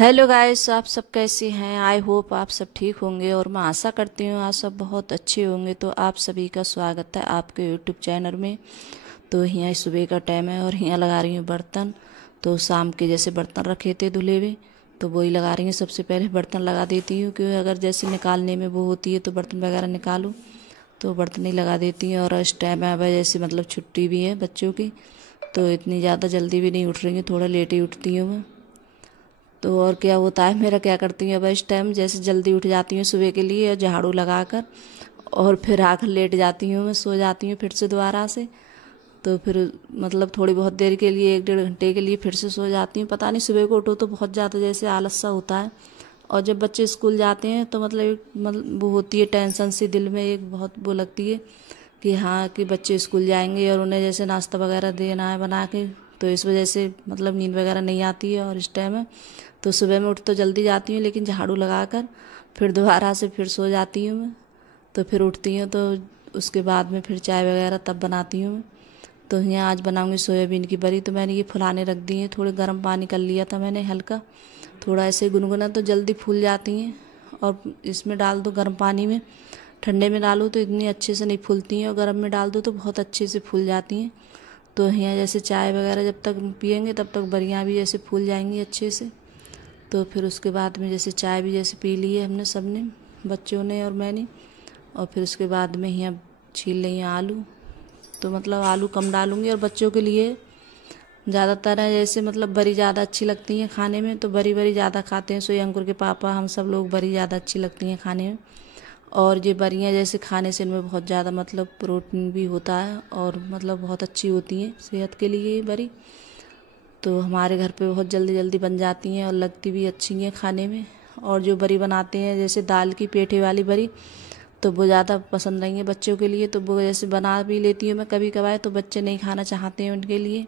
Hello guys, आप सब कैसे हैं। आई होप आप सब ठीक होंगे और मैं आशा करती हूँ आप सब बहुत अच्छे होंगे। तो आप सभी का स्वागत है आपके यूट्यूब चैनल में। तो यहाँ सुबह का टाइम है और यहाँ लगा रही हूँ बर्तन। तो शाम के जैसे बर्तन रखे थे धुले हुए तो वही लगा रही हूँ। सबसे पहले बर्तन लगा देती हूँ क्योंकि अगर जैसे निकालने में वो होती है तो बर्तन वगैरह निकालूँ तो बर्तन ही लगा देती हूँ। और इस टाइम है जैसे मतलब छुट्टी भी है बच्चों की, तो इतनी ज़्यादा जल्दी भी नहीं उठ रही हूँ, थोड़ा लेट ही उठती हूँ मैं। तो और क्या होता है मेरा, क्या करती हूँ अब इस टाइम जैसे जल्दी उठ जाती हूँ सुबह के लिए और झाड़ू लगाकर और फिर आकर लेट जाती हूँ, मैं सो जाती हूँ फिर से दोबारा से। तो फिर मतलब थोड़ी बहुत देर के लिए 1 डेढ़ घंटे के लिए फिर से सो जाती हूँ। पता नहीं सुबह को उठो तो बहुत ज़्यादा जैसे आलस सा होता है। और जब बच्चे स्कूल जाते हैं तो मतलब वो होती है टेंशन सी दिल में, एक बहुत वो लगती है कि हाँ कि बच्चे स्कूल जाएंगे और उन्हें जैसे नाश्ता वगैरह देना है बना के। तो इस वजह से मतलब नींद वगैरह नहीं आती है। और इस टाइम में तो सुबह में उठ तो जल्दी जाती हूँ लेकिन झाड़ू लगाकर फिर दोबारा से फिर सो जाती हूँ मैं। तो फिर उठती हूँ तो उसके बाद में फिर चाय वगैरह तब बनाती हूँ मैं। तो यहाँ आज बनाऊँगी सोयाबीन की बड़ी। तो मैंने ये फुलाने रख दी है, थोड़े गर्म पानी कर लिया था मैंने हल्का, थोड़ा ऐसे गुनगुना तो जल्दी फूल जाती हैं। और इसमें डाल दो गर्म पानी में, ठंडे में डालो तो इतनी अच्छे से नहीं फूलती हैं और गर्म में डाल दो तो बहुत अच्छे से फूल जाती हैं। तो यहाँ जैसे चाय वगैरह जब तक पियेंगे तब तक बरियाँ भी जैसे फूल जाएंगी अच्छे से। तो फिर उसके बाद में जैसे चाय भी जैसे पी ली है हमने सबने, बच्चों ने और मैंने। और फिर उसके बाद में यहाँ छील ली आलू। तो मतलब आलू कम डालूँगी और बच्चों के लिए ज़्यादातर है जैसे मतलब बड़ी ज़्यादा अच्छी लगती हैं खाने में, तो बड़ी बड़ी ज़्यादा खाते हैं। सोई अंकुर के पापा हम सब लोग बड़ी ज़्यादा अच्छी लगती हैं खाने में। और ये बरियाँ जैसे खाने से इनमें बहुत ज़्यादा मतलब प्रोटीन भी होता है और मतलब बहुत अच्छी होती हैं सेहत के लिए ये बड़ी। तो हमारे घर पे बहुत जल्दी जल्दी बन जाती हैं और लगती भी अच्छी हैं खाने में। और जो बड़ी बनाते हैं जैसे दाल की पेठे वाली बड़ी, तो वो ज़्यादा पसंद नहीं है बच्चों के लिए। तो वो जैसे बना भी लेती हूँ मैं कभी कभार, तो बच्चे नहीं खाना चाहते हैं उनके लिए।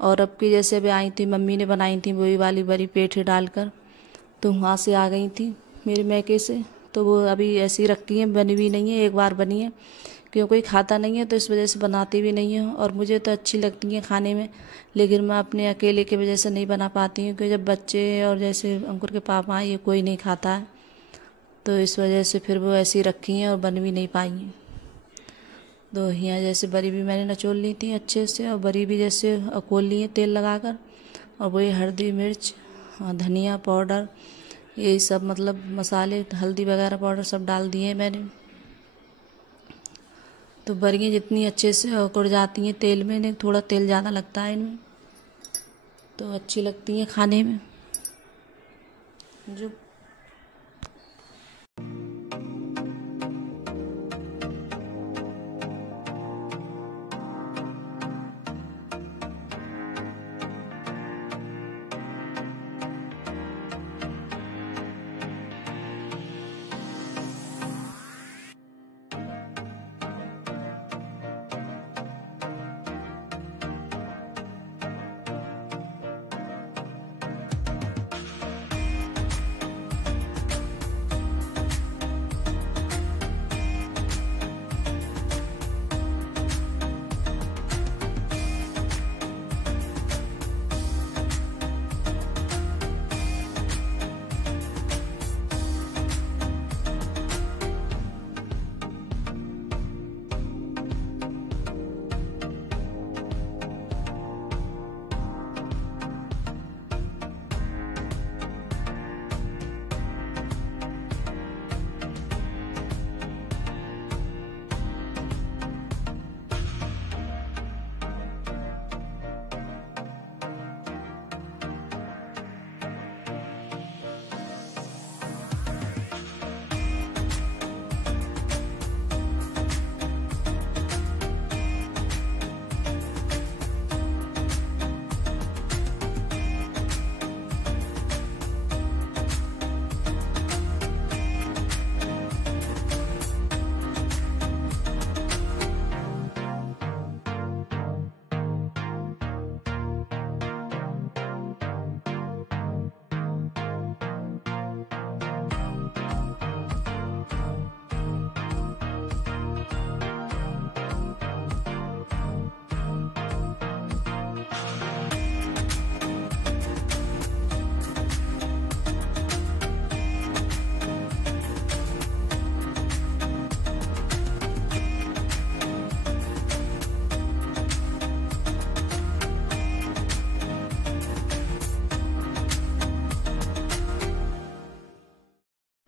और अब की जैसे अभी आई थी मम्मी ने बनाई थी वही वाली बड़ी पेठे डालकर, तो वहाँ से आ गई थी मेरे मैके से। तो वो अभी ऐसी रखी हैं, बनी भी नहीं है, एक बार बनी है क्यों कोई खाता नहीं है तो इस वजह से बनाती भी नहीं हूँ। और मुझे तो अच्छी लगती हैं खाने में लेकिन मैं अपने अकेले की वजह से नहीं बना पाती हूँ क्योंकि जब बच्चे और जैसे अंकुर के पापा ये कोई नहीं खाता है तो इस वजह से फिर वो ऐसी रखी हैं और बन भी नहीं पाई हैं। तो यहाँ जैसे बड़ी भी मैंने नचोल ली थी अच्छे से और बड़ी भी जैसे अकोल ली है तेल लगाकर। और वही हल्दी मिर्च और धनिया पाउडर यही सब मतलब मसाले हल्दी वगैरह पाउडर सब डाल दिए मैंने। तो बरियाँ जितनी अच्छे से उड़ जाती हैं तेल में, नहीं थोड़ा तेल ज़्यादा लगता है इनमें, तो अच्छी लगती हैं खाने में। जो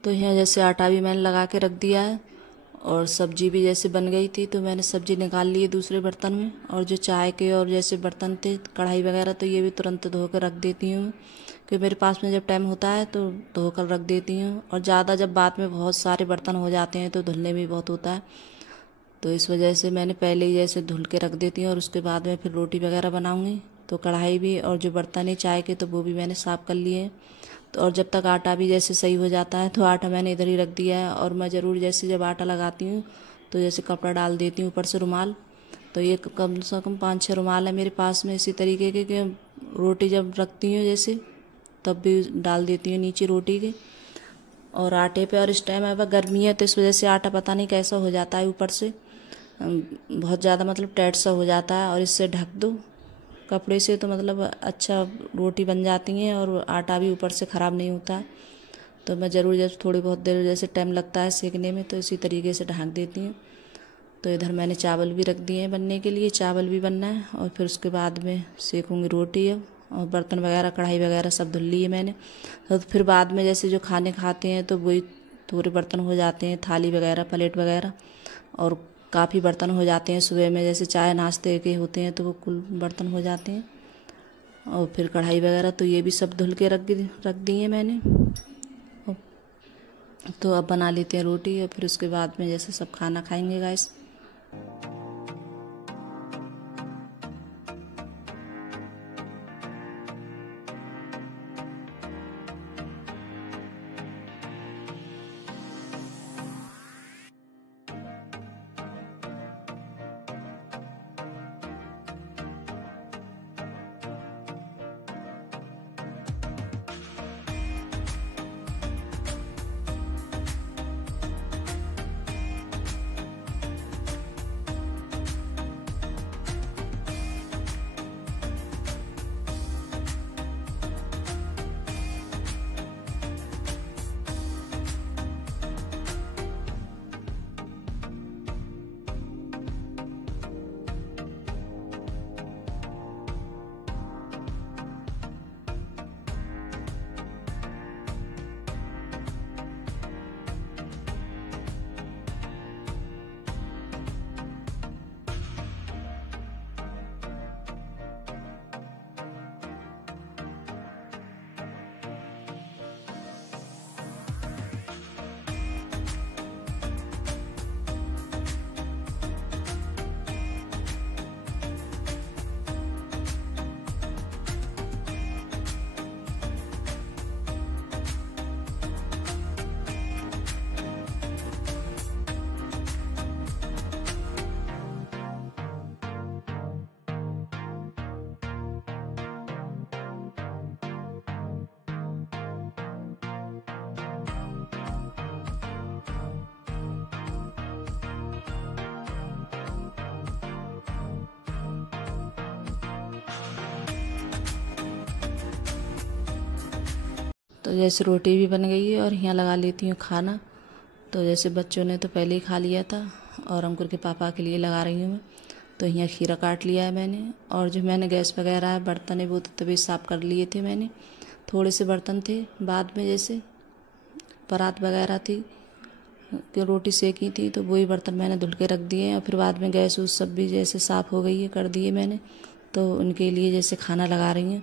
तो यहाँ जैसे आटा भी मैंने लगा के रख दिया है और सब्जी भी जैसे बन गई थी, तो मैंने सब्जी निकाल ली है दूसरे बर्तन में। और जो चाय के और जैसे बर्तन थे, कढ़ाई वगैरह, तो ये भी तुरंत धो कर रख देती हूँ, क्योंकि मेरे पास में जब टाइम होता है तो धो कर रख देती हूँ। और ज़्यादा जब बाद में बहुत सारे बर्तन हो जाते हैं तो धुलने में बहुत होता है, तो इस वजह से मैंने पहले ही जैसे धुल के रख देती हूँ। और उसके बाद में फिर रोटी वगैरह बनाऊँगी, तो कढ़ाई भी और जो बर्तन है चाय के, तो वो भी मैंने साफ़ कर लिए हैं। तो और जब तक आटा भी जैसे सही हो जाता है, तो आटा मैंने इधर ही रख दिया है। और मैं ज़रूर जैसे जब आटा लगाती हूँ तो जैसे कपड़ा डाल देती हूँ ऊपर से, रुमाल। तो ये कम से कम 5-6 रुमाल है मेरे पास में इसी तरीके के, कि रोटी जब रखती हूँ जैसे तब भी डाल देती हूँ नीचे रोटी के और आटे पे। और इस टाइम अब गर्मी है तो इस वजह से आटा पता नहीं कैसा हो जाता है, ऊपर से बहुत ज़्यादा मतलब टाइट सा हो जाता है। और इससे ढक दो कपड़े से तो मतलब अच्छा रोटी बन जाती हैं और आटा भी ऊपर से ख़राब नहीं होता है। तो मैं ज़रूर जब थोड़ी बहुत देर जैसे टाइम लगता है सेकने में, तो इसी तरीके से ढक देती हूँ। तो इधर मैंने चावल भी रख दिए हैं बनने के लिए, चावल भी बनना है। और फिर उसके बाद में सेकूँगी रोटी। और बर्तन वगैरह कढ़ाई वगैरह सब धुल लिए मैंने। तो फिर बाद में जैसे जो खाने खाते हैं तो वही थोड़े बर्तन हो जाते हैं, थाली वगैरह, प्लेट वगैरह, और काफ़ी बर्तन हो जाते हैं। सुबह में जैसे चाय नाश्ते के होते हैं तो वो कुल बर्तन हो जाते हैं। और फिर कढ़ाई वगैरह तो ये भी सब धुल के रख दी है मैंने। तो अब बना लेते हैं रोटी और फिर उसके बाद में जैसे सब खाना खाएंगे गाइस। तो जैसे रोटी भी बन गई है और यहाँ लगा लेती हूँ खाना। तो जैसे बच्चों ने तो पहले ही खा लिया था और अंकुर के पापा के लिए लगा रही हूँ मैं। तो यहाँ खीरा काट लिया है मैंने। और जो मैंने गैस वगैरह है, बर्तन है, वो तो तभी साफ़ कर लिए थे मैंने। थोड़े से बर्तन थे, बाद में जैसे परात वगैरह थी कि रोटी सेकी थी, तो वही बर्तन मैंने धुल के रख दिए। और फिर बाद में गैस उस सब भी जैसे साफ़ हो गई है, कर दिए मैंने। तो उनके लिए जैसे खाना लगा रही हैं।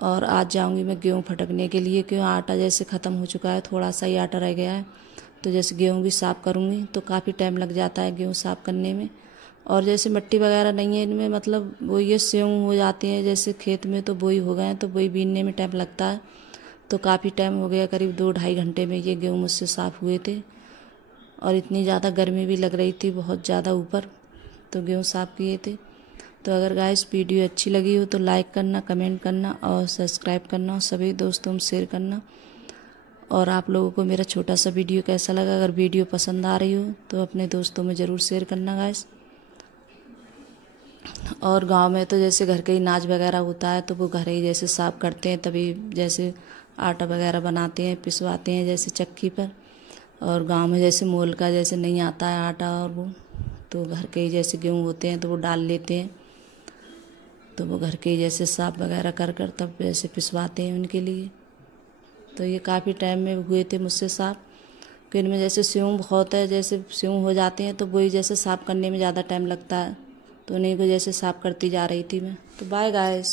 और आज जाऊंगी मैं गेहूँ फटकने के लिए, क्यों आटा जैसे ख़त्म हो चुका है, थोड़ा सा ही आटा रह गया है। तो जैसे गेहूँ भी साफ़ करूँगी तो काफ़ी टाइम लग जाता है गेहूँ साफ़ करने में। और जैसे मिट्टी वगैरह नहीं है इनमें, मतलब वो ये सेव हो जाते हैं जैसे खेत में, तो वही हो गए हैं, तो वही बीनने में टाइम लगता है। तो काफ़ी टाइम हो गया, करीब 2-2.5 घंटे में ये गेहूँ मुझसे साफ़ हुए थे। और इतनी ज़्यादा गर्मी भी लग रही थी, बहुत ज़्यादा ऊपर, तो गेहूँ साफ़ किए थे। तो अगर गाइस वीडियो अच्छी लगी हो तो लाइक करना, कमेंट करना और सब्सक्राइब करना और सभी दोस्तों में शेयर करना। और आप लोगों को मेरा छोटा सा वीडियो कैसा लगा, अगर वीडियो पसंद आ रही हो तो अपने दोस्तों में ज़रूर शेयर करना गाइस। और गांव में तो जैसे घर के ही नाच वगैरह होता है तो वो घर ही जैसे साफ़ करते हैं, तभी जैसे आटा वगैरह बनाते हैं, पिसवाते हैं जैसे चक्की पर। और गांव में जैसे मोल का जैसे नहीं आता है आटा, और वो तो घर के ही जैसे गेहूँ होते हैं तो वो डाल लेते हैं। तो वो घर के जैसे साफ वगैरह कर कर तब ऐसे पिसवाते हैं उनके लिए। तो ये काफ़ी टाइम में हुए थे मुझसे साफ। कि इनमें जैसे स्यूं बहुत है, जैसे स्यूं हो जाते हैं तो वही जैसे साफ़ करने में ज़्यादा टाइम लगता है, तो उन्हीं को जैसे साफ़ करती जा रही थी मैं। तो बाय गाइस।